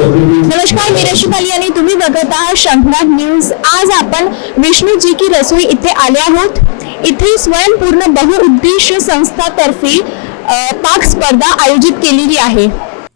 नमस्कार, मी रशिपाली आणि तुम्ही बघत आहात शंखनाद न्यूज। आज आपण विष्णू जी की रसोई इथे आले आहोत। इथे स्वयंपूर्ण बहुउद्देशीय संस्थातर्फे पाक स्पर्धा आयोजित केलेली आहे।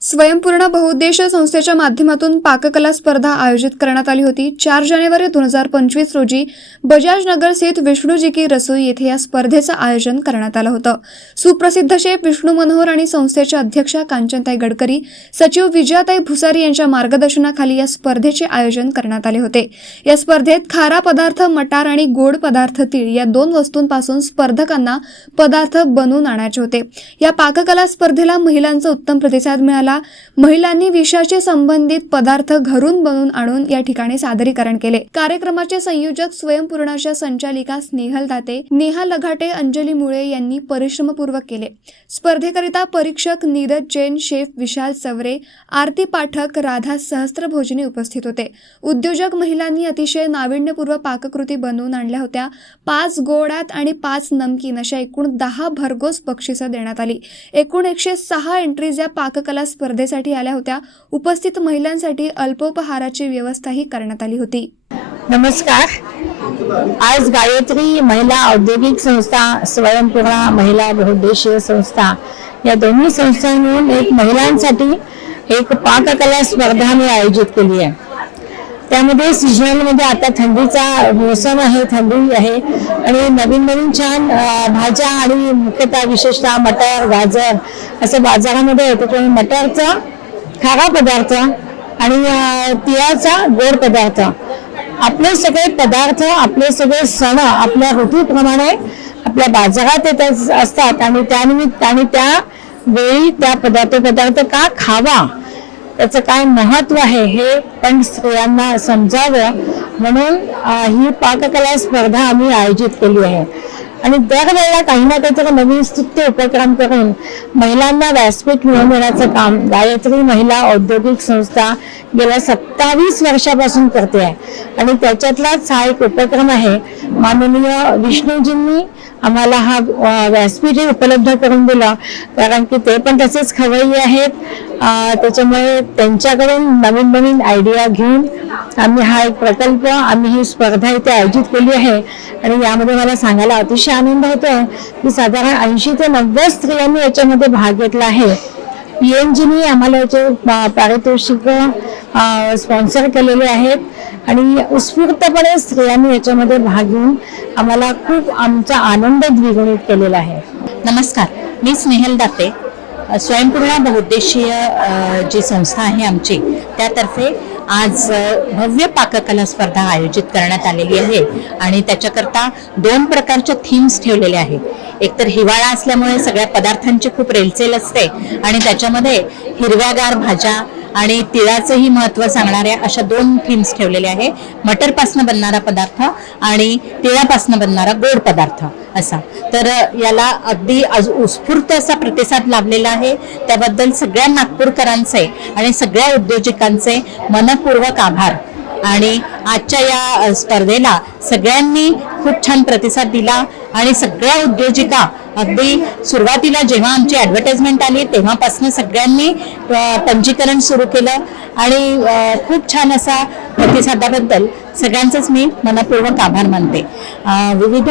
स्वयंपूर्ण बहुउद्देशीय संस्थेच्या माध्यमातून पाककला स्पर्धा आयोजित करण्यात आली होती। 4 जानेवारी 2025 रोजी बजाज नगर स्थित विष्णू जी की रसोई येथे या स्पर्धेचं आयोजन करण्यात आलं होतं। सुप्रसिद्ध शेफ विष्णू मनोहर आणि संस्थेच्या अध्यक्षा कांचनताई गडकरी, सचिव विजयाताई भुसारी यांच्या मार्गदर्शनाखाली या स्पर्धेचे आयोजन करण्यात आले होते। या स्पर्धेत खारा पदार्थ मटार आणि गोड पदार्थ तीळ या 2 वस्तूंपासून स्पर्धकांना पदार्थ बनवून आणायचे होते। या पाककला स्पर्धेला महिलांचा उत्तम प्रतिसाद मिळाला। महिलांनी विषयाशी संबंधित पदार्थ घरून बनवून आणून या ठिकाणी सादरीकरण केले। कार्यक्रमाचे संयोजक स्वयंपूर्णाच्या संचालिका स्नेहल दाते, नेहा लघाटे, अंजली मुळे यांनी परिश्रमपूर्वक केले। स्पर्धेकरिता परीक्षक नीरज जैन, शेफ विशाल चवरे, आरती पाठक, राधा सहस्त्रभोजनी उपस्थित होते। उद्योजक महिलांनी अतिशय नाविन्यपूर्व पाककृती बनवून आणल्या होत्या। 5 गोडात आणि 5 नमकीन अशा एकूण 10 भरघोस बक्षिसं देण्यात आली। एकूण 106 एंट्रीज या पाककला स्पर्धेसाठी आल्या होत्या। उपस्थित महिलांसाठी अल्पोपहाराची व्यवस्थाही करण्यात आली होती। नमस्कार, आज गायत्री महिला औद्योगिक संस्था, स्वयंपूर्ण महिला बहुउद्देशीय संस्था या दोन्ही संस्थांनी एक महिलांसाठी एक पाककला स्पर्धा मी आयोजित केली आहे। त्यामध्ये सीजनल मध्ये आता थंडीचा मोसम आहे, थंडी आहे आणि नवीन छान भाज्या आणि मुख्यतः विशेषतः मटर, गाजर असं बाजारामध्ये येतं। पण मटरचा खारा पदार्थ आणि तिळाचा गोड पदार्थ, आपले सगळे पदार्थ, आपले सगळे सण आपल्या ऋतूप्रमाणे आपल्या बाजारात येत असतात आणि त्यानिमित्ताने त्या वेळी त्या पदार्थ का खावा, त्याचं काय महत्व आहे हे पण स्त्रियांना समजावं म्हणून ही पाककला स्पर्धा आम्ही आयोजित केली आहे। आणि दरवेळेला काही ना काहीतरी नवीन स्तुत्य उपक्रम करून महिलांना व्यासपीठ मिळवून देण्याचं काम गायत्री महिला औद्योगिक संस्था गेल्या 27 वर्षापासून करते आहे। आणि त्याच्यातलाच हा एक उपक्रम आहे। माननीय विष्णूजींनी आम्हाला हा व्यासपीठ उपलब्ध करून दिला, कारण की ते पण तसेच खवय्ये आहेत। त्याच्यामुळे त्यांच्याकडून नवीन आयडिया घेऊन आम्ही हा एक प्रकल्प, आम्ही ही स्पर्धा इथे आयोजित केली आहे। आणि यामध्ये मला सांगायला अतिशय आनंद होतोय की साधारण 80 ते 90 स्त्रियांनी याच्यामध्ये भाग घेतला आहे। PNGनी आम्हाला याचे पारितोषिक स्पॉन्सर केलेले आहेत आणि उत्स्फूर्तपणे स्त्रियांनी याच्यामध्ये भाग घेऊन आम्हाला खूप आमचा आनंद द्विगुणित केलेला आहे। नमस्कार, मी स्नेहल दाते, स्वयंपूर्ण बहुउद्देशीय जी संस्था आहे आमची त्यातर्फे आज भव्य पाककला स्पर्धा आयोजित करण्यात आलेली आहे। आणि त्याच्याकरता 2 प्रकारच्या थीम्स ठेवलेल्या आहेत। एक तर हिवाळा असल्यामुळे सगळ्या पदार्थांची खूप रेलचेल असते आणि त्याच्यामध्ये हिरव्यागार भाज्या आणि तिळाचंही महत्त्व सांगणाऱ्या अशा 2 थीम्स ठेवलेल्या आहे। मटरपासनं बनणारा पदार्थ आणि तिळापासनं बनणारा गोड पदार्थ असा। तर याला अगदी उत्स्फूर्त असा प्रतिसाद लाभलेला आहे। त्याबद्दल सगळ्या नागपूरकरांचे आणि सगळ्या उद्योजकांचे मनपूर्वक आभार। आणि आजच्या या स्पर्धेला सगळ्यांनी खूप छान प्रतिसाद दिला आणि सगळ्या उद्योजिका अगदी सुरुवातीला जेव्हा आमची ॲडव्हर्टाइजमेंट आली तेव्हापासून सगळ्यांनी पंजीकरण सुरू केलं आणि खूप छान असा प्रतिसादाबद्दल सगळ्यांचंच मी मनपूर्वक आभार मानते। विविध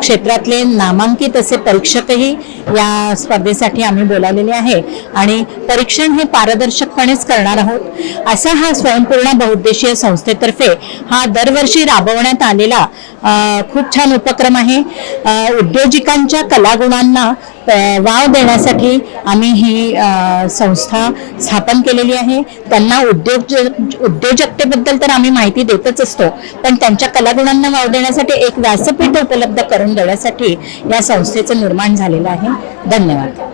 क्षेत्रातले नामांकित असे परीक्षकही या स्पर्धेसाठी आम्ही बोलावलेले आहे आणि परीक्षण हे पारदर्शकपणेच करणार आहोत। असा हा स्वयंपूर्ण बहुउद्देशीय संस्थेतर्फे हा दरवर्षी राबवण्यात आलेला खूप छान उपक्रम आहे। उद्योजिकांच्या कलागुणांना वाव देण्यासाठी आम्ही ही संस्था स्थापन केलेली आहे। त्यांना उद्योजकतेबद्दल तर आम्ही माहिती देतच असतो, पण त्यांच्या कलागुणांना वाव देण्यासाठी एक व्यासपीठ उपलब्ध करून देण्यासाठी या संस्थेचं निर्माण झालेलं आहे। धन्यवाद।